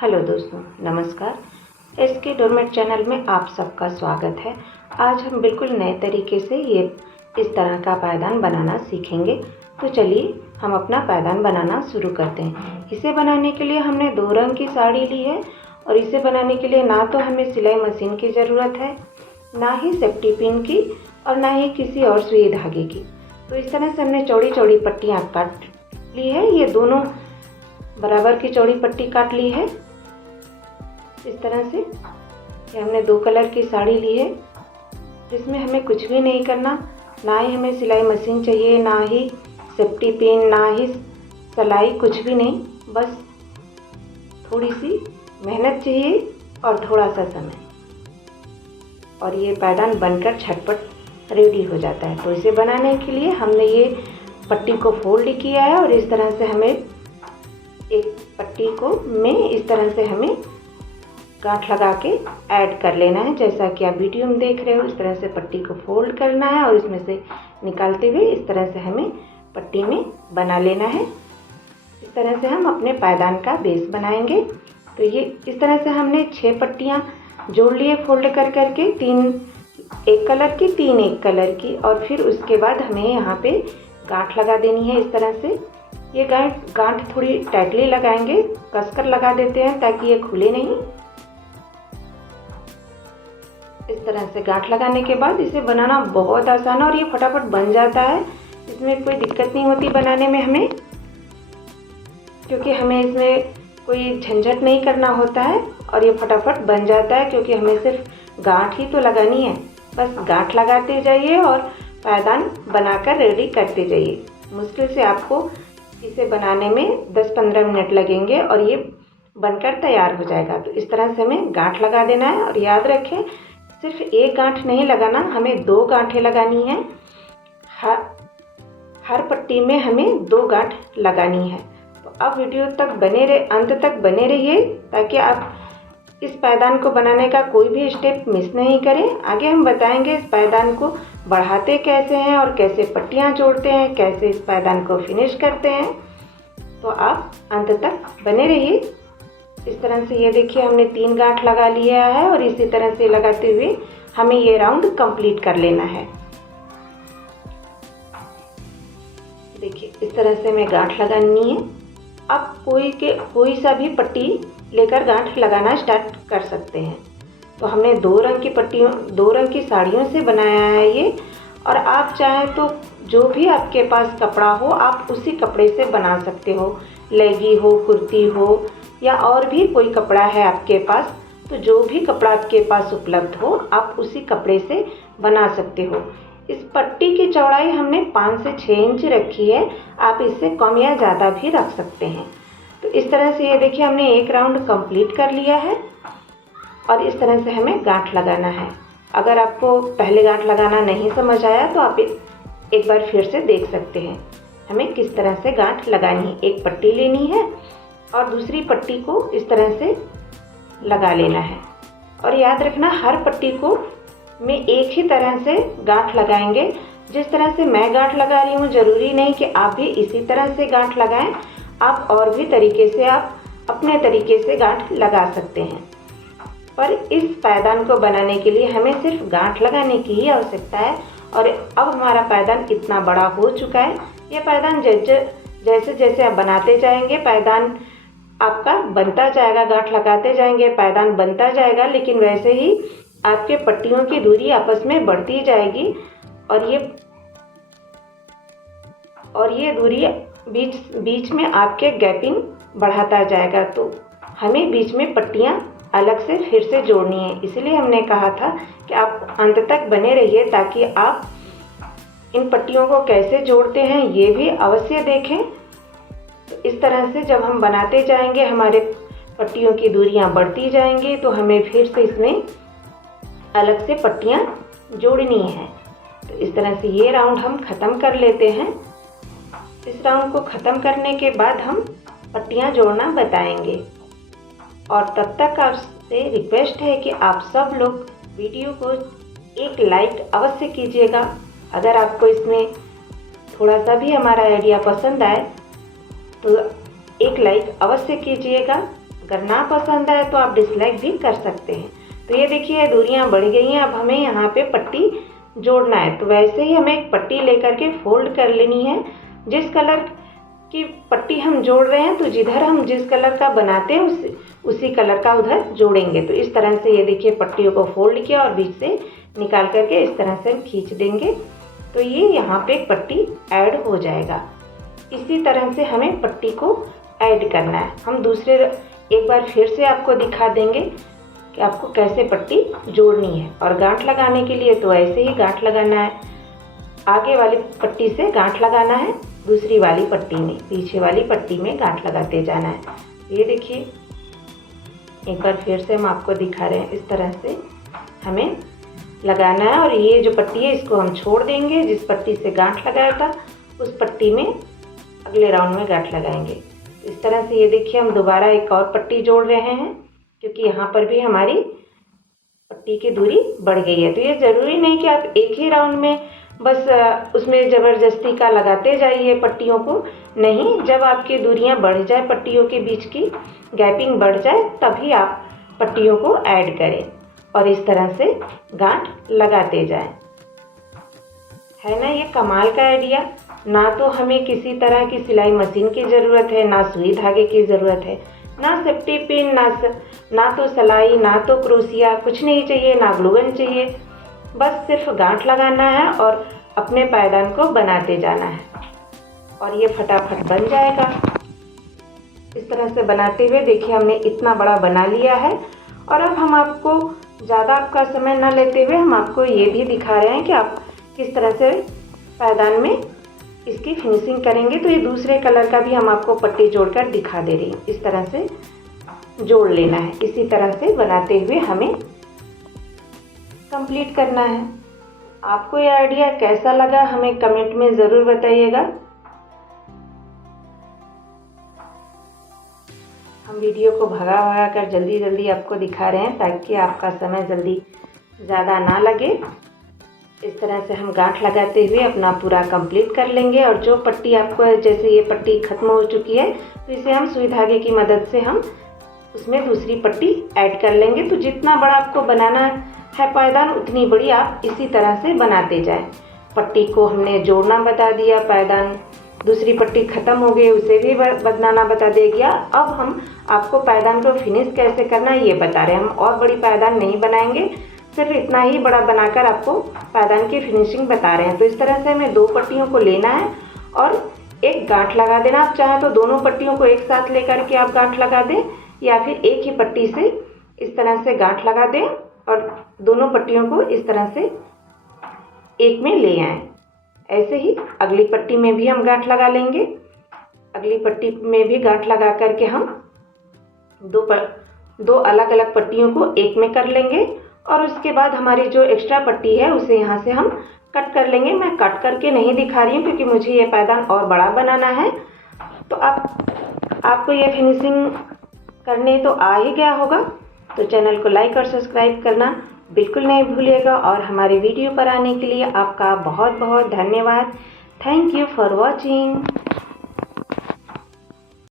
Hello दोस्तों, नमस्कार। SK doormat channel में आप सबका स्वागत है। आज हम बिल्कुल नए तरीके से इस तरह का पायदान बनाना सीखेंगे। तो चलिए हम अपना पायदान बनाना शुरू करते हैं। इसे बनाने के लिए हमने 2 रंग की साड़ी ली है और इसे बनाने के लिए ना तो हमें सिलाई मशीन की ज़रूरत है, ना ही सेफ्टी पिन की और ना ही किसी और सुई धागे की। तो इस तरह से हमने चौड़ी चौड़ी पट्टियाँ काट ली है। ये दोनों बराबर की चौड़ी पट्टी काट ली है। इस तरह से ये हमने 2 कलर की साड़ी ली है जिसमें हमें कुछ भी नहीं करना, ना ही हमें सिलाई मशीन चाहिए, ना ही सेफ्टी पिन, ना ही सिलाई, कुछ भी नहीं। बस थोड़ी सी मेहनत चाहिए और थोड़ा सा समय, और ये पायदान बनकर झटपट रेडी हो जाता है। तो इसे बनाने के लिए हमने ये पट्टी को फोल्ड किया है और इस तरह से हमें एक पट्टी को इस तरह से हमें गांठ लगा के ऐड कर लेना है। जैसा कि आप वीडियो में देख रहे हो, इस तरह से पट्टी को फोल्ड करना है और इसमें से निकालते हुए इस तरह से हमें पट्टी में बना लेना है। इस तरह से हम अपने पायदान का बेस बनाएंगे। तो ये इस तरह से हमने 6 पट्टियाँ जोड़ लिए फोल्ड कर करके, 3 एक कलर की, 3 एक कलर की, और फिर उसके बाद हमें यहाँ पे गांठ लगा देनी है। इस तरह से ये गांठ थोड़ी टाइटली लगाएंगे, कसकर लगा देते हैं ताकि ये खुले नहीं। इस तरह से गांठ लगाने के बाद इसे बनाना बहुत आसान है और ये फटाफट बन जाता है। इसमें कोई दिक्कत नहीं होती बनाने में हमें, क्योंकि हमें इसमें कोई झंझट नहीं करना होता है और ये फटाफट बन जाता है, क्योंकि हमें सिर्फ गांठ ही तो लगानी है। बस गांठ लगाते जाइए और पायदान बनाकर रेडी करते जाइए। मुश्किल से आपको इसे बनाने में 10-15 मिनट लगेंगे और ये बनकर तैयार हो जाएगा। तो इस तरह से हमें गांठ लगा देना है और याद रखें, सिर्फ एक गांठ नहीं लगाना, हमें 2 गांठें लगानी है। हर पट्टी में हमें 2 गांठ लगानी है। तो अब वीडियो तक अंत तक बने रहिए ताकि आप इस पायदान को बनाने का कोई भी स्टेप मिस नहीं करें। आगे हम बताएंगे इस पायदान को बढ़ाते कैसे हैं और कैसे पट्टियाँ जोड़ते हैं, कैसे इस पायदान को फिनिश करते हैं। तो आप अंत तक बने रहिए। इस तरह से ये देखिए हमने 3 गांठ लगा लिया है और इसी तरह से लगाते हुए हमें ये राउंड कंप्लीट कर लेना है। देखिए इस तरह से हमें गांठ लगानी है। अब कोई सा भी पट्टी लेकर गांठ लगाना स्टार्ट कर सकते हैं। तो हमने 2 रंग की साड़ियों से बनाया है ये, और आप चाहें तो जो भी आपके पास कपड़ा हो आप उसी कपड़े से बना सकते हो। लेगी हो, कुर्ती हो, या और भी कोई कपड़ा है आपके पास, तो जो भी कपड़ा आपके पास उपलब्ध हो आप उसी कपड़े से बना सकते हो। इस पट्टी की चौड़ाई हमने 5 से 6 इंच रखी है, आप इससे कम या ज़्यादा भी रख सकते हैं। तो इस तरह से ये देखिए हमने एक राउंड कंप्लीट कर लिया है और इस तरह से हमें गांठ लगाना है। अगर आपको पहले गांठ लगाना नहीं समझ आया तो आप एक बार फिर से देख सकते हैं हमें किस तरह से गांठ लगानी है। एक पट्टी लेनी है और दूसरी पट्टी को इस तरह से लगा लेना है, और याद रखना हर पट्टी को में एक ही तरह से गांठ लगाएंगे। जिस तरह से मैं गांठ लगा रही हूँ ज़रूरी नहीं कि आप भी इसी तरह से गांठ लगाएं। आप और भी तरीके से, आप अपने तरीके से गांठ लगा सकते हैं, पर इस पायदान को बनाने के लिए हमें सिर्फ गांठ लगाने की ही आवश्यकता है। और अब हमारा पायदान इतना बड़ा हो चुका है। ये पायदान जैसे जैसे आप बनाते जाएंगे पायदान आपका बनता जाएगा, गांठ लगाते जाएंगे पायदान बनता जाएगा, लेकिन वैसे ही आपके पट्टियों की दूरी आपस में बढ़ती जाएगी और ये दूरी बीच में आपके गैपिंग बढ़ाता जाएगा। तो हमें बीच में पट्टियाँ अलग से फिर से जोड़नी है। इसलिए हमने कहा था कि आप अंत तक बने रहिए ताकि आप इन पट्टियों को कैसे जोड़ते हैं ये भी अवश्य देखें। तो इस तरह से जब हम बनाते जाएंगे हमारे पट्टियों की दूरियां बढ़ती जाएंगी, तो हमें फिर से इसमें अलग से पट्टियां जोड़नी है। तो इस तरह से ये राउंड हम ख़त्म कर लेते हैं। इस राउंड को ख़त्म करने के बाद हम पट्टियां जोड़ना बताएंगे, और तब तक आपसे रिक्वेस्ट है कि आप सब लोग वीडियो को एक लाइक अवश्य कीजिएगा। अगर आपको इसमें थोड़ा सा भी हमारा आइडिया पसंद आए तो एक लाइक अवश्य कीजिएगा। अगर ना पसंद आए तो आप डिसलाइक भी कर सकते हैं। तो ये देखिए दूरियां बढ़ गई हैं। अब हमें यहाँ पे पट्टी जोड़ना है। तो वैसे ही हमें एक पट्टी लेकर के फोल्ड कर लेनी है। जिस कलर की पट्टी हम जोड़ रहे हैं तो जिधर हम जिस कलर का बनाते हैं उसी कलर का उधर जोड़ेंगे। तो इस तरह से ये देखिए पट्टियों को फोल्ड किया और बीच से निकाल करके इस तरह से हम खींच देंगे। तो ये यहाँ पे एक पट्टी ऐड हो जाएगा। इसी तरह से हमें पट्टी को ऐड करना है। हम दूसरे एक बार फिर से आपको दिखा देंगे कि आपको कैसे पट्टी जोड़नी है। और गांठ लगाने के लिए तो ऐसे ही गांठ लगाना है। आगे वाली पट्टी से गांठ लगाना है, दूसरी वाली पट्टी में, पीछे वाली पट्टी में गांठ लगाते जाना है। ये देखिए एक बार फिर से हम आपको दिखा रहे हैं। इस तरह से हमें लगाना है और ये जो पट्टी है इसको हम छोड़ देंगे। जिस पट्टी से गांठ लगाया था उस पट्टी में अगले राउंड में गांठ लगाएंगे। इस तरह से ये देखिए हम दोबारा एक और पट्टी जोड़ रहे हैं, क्योंकि यहाँ पर भी हमारी पट्टी की दूरी बढ़ गई है। तो ये ज़रूरी नहीं कि आप एक ही राउंड में बस उसमें ज़बरदस्ती का लगाते जाइए पट्टियों को। नहीं, जब आपकी दूरियां बढ़ जाए, पट्टियों के बीच की गैपिंग बढ़ जाए, तभी आप पट्टियों को ऐड करें और इस तरह से गांठ लगाते जाएं। है ना ये कमाल का आइडिया। ना तो हमें किसी तरह की सिलाई मशीन की ज़रूरत है, ना सुई धागे की ज़रूरत है, ना सेफ्टी पिन, ना तो सिलाई, ना तो क्रोशिया, कुछ नहीं चाहिए, ना ग्लूगन चाहिए। बस सिर्फ गांठ लगाना है और अपने पायदान को बनाते जाना है और ये फटाफट बन जाएगा। इस तरह से बनाते हुए देखिए हमने इतना बड़ा बना लिया है। और अब हम आपको ज़्यादा आपका समय न लेते हुए हम आपको ये भी दिखा रहे हैं कि आप किस तरह से पायदान में इसकी फिनिशिंग करेंगे। तो ये दूसरे कलर का भी हम आपको पट्टी जोड़कर दिखा दे रही हूँ। इस तरह से जोड़ लेना है। इसी तरह से बनाते हुए हमें कंप्लीट करना है। आपको ये आइडिया कैसा लगा हमें कमेंट में ज़रूर बताइएगा। हम वीडियो को भगा कर जल्दी आपको दिखा रहे हैं ताकि आपका समय जल्दी ज़्यादा ना लगे। इस तरह से हम गांठ लगाते हुए अपना पूरा कंप्लीट कर लेंगे। और जो पट्टी आपको, जैसे ये पट्टी ख़त्म हो चुकी है तो इसे हम सुई धागे की मदद से हम उसमें दूसरी पट्टी ऐड कर लेंगे। तो जितना बड़ा आपको बनाना है पायदान, उतनी बड़ी आप इसी तरह से बनाते जाएं। पट्टी को हमने जोड़ना बता दिया, पायदान दूसरी पट्टी ख़त्म हो गई उसे भी बनाना बता दिया। अब हम आपको पायदान को फिनिश कैसे करना है ये बता रहे हैं। हम और बड़ी पायदान नहीं बनाएंगे, सिर्फ इतना ही बड़ा बनाकर आपको पायदान की फिनिशिंग बता रहे हैं। तो इस तरह से हमें दो पट्टियों को लेना है और एक गांठ लगा देना। आप चाहें तो दोनों पट्टियों को एक साथ लेकर के आप गांठ लगा दें, या फिर एक ही पट्टी से इस तरह से गांठ लगा दें और दोनों पट्टियों को इस तरह से एक में ले आएं। ऐसे ही अगली पट्टी में भी हम गांठ लगा लेंगे। अगली पट्टी में भी गांठ लगा करके हम दो अलग अलग पट्टियों को एक में कर लेंगे। और उसके बाद हमारी जो एक्स्ट्रा पट्टी है उसे यहाँ से हम कट कर लेंगे। मैं कट करके नहीं दिखा रही हूँ क्योंकि मुझे ये पायदान और बड़ा बनाना है। तो आपको ये फिनिशिंग करने तो आ ही गया होगा। तो चैनल को लाइक और सब्सक्राइब करना बिल्कुल नहीं भूलिएगा। और हमारे वीडियो पर आने के लिए आपका बहुत बहुत धन्यवाद। Thank you for watching.